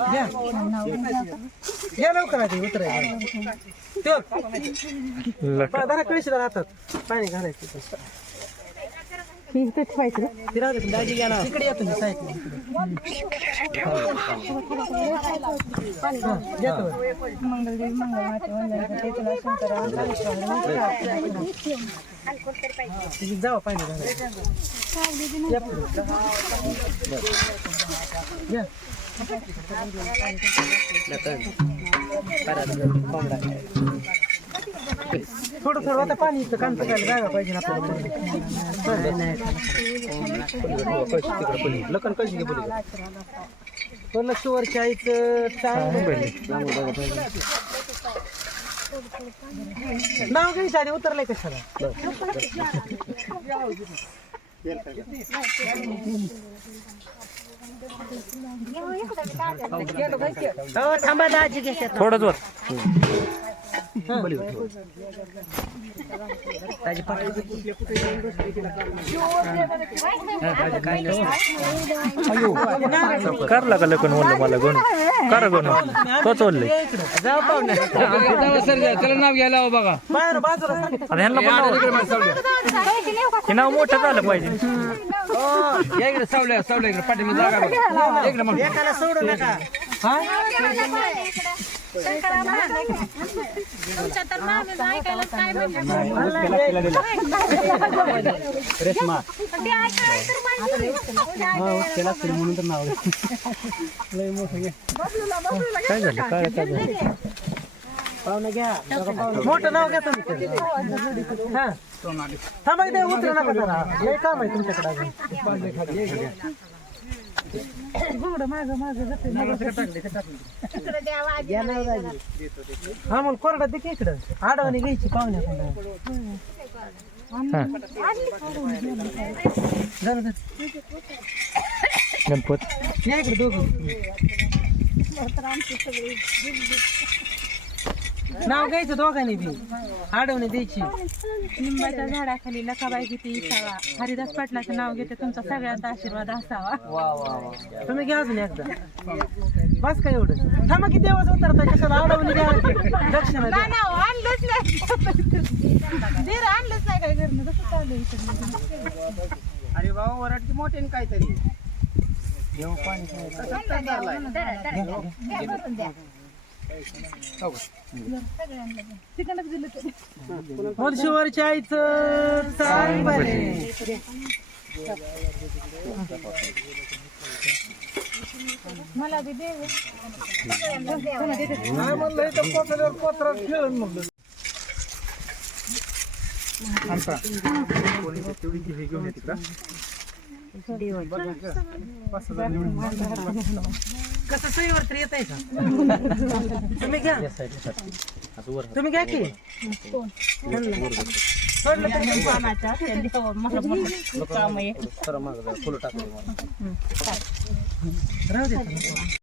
घ्या. लवकर आधी पा- धरा कळशी धरा हातात. पाणी घालायचं इथे. ठेवायचं ती राहू दे, दाजी घ्या ना इकडे या तुम्ही साईडला तुला जावा पाणी घालायचं या. या. थोडं थोडं आता पाणी इथं कांत करायला जागा पाहिजे ना आपल्याला लखन कशी घे बोलू पण शिवरच्या आईचं चांगलं नाव घ्यायचं आणि उतरलंय कशाला? थांबा दाजी घेतात थोडंच वर दाजी पाटील करला का लग्न म्हणलं मला गुण कर गुण तो चोरले नाव घ्यायला बघा हे नाव मोठं झालं पाहिजे. सावल्या सावल्या पाठीमध्ये जागा. एकाला सोडू नका. हा? तुमच्या तर माणूस ऐकायला काय झालं? काय काय झालं? पाहुणे घ्या. मोठं नाव घ्या तुम्ही. हा. थांबा उतरू नका जरा. लय काम आहे तुमच्याकडे अजून हा मग कोरडा दे की इकडं. आडवणी घ्यायची पाहुण्याकडं जरा दे. गणपत. या इकडे दोघं. नाव घ्यायचं दोघांनी बी. आडवणी द्यायची. लिंबाच्या झाडाखाली लखाबाई किती इसावा. हरिदास पाटलाचं नाव घेते तुमचा सगळ्यांचा आशीर्वाद असावा. तुम्ही घ्या अजून एकदा. बस का एवढं? थांबा किती दिवस उतरता कशाला आडवणी घ्या दक्षिणा द्या. आणलंच नाही. दीर आणलंच नाही काय घरनं. कसं चालू आहे? अरे बाबा वराटची मोठे काहीतरी. वर्षवरच्या आईचं चांग बरे मला बी दे म्हणलं इथं पोतऱ्यावर पोतरात खेळून म्हणलं कसं सईवर तर येत आहे का? तुम्ही घ्या. तुम्ही घ्या की. सोडलं तरी कामाच्या काम आहे राहू दे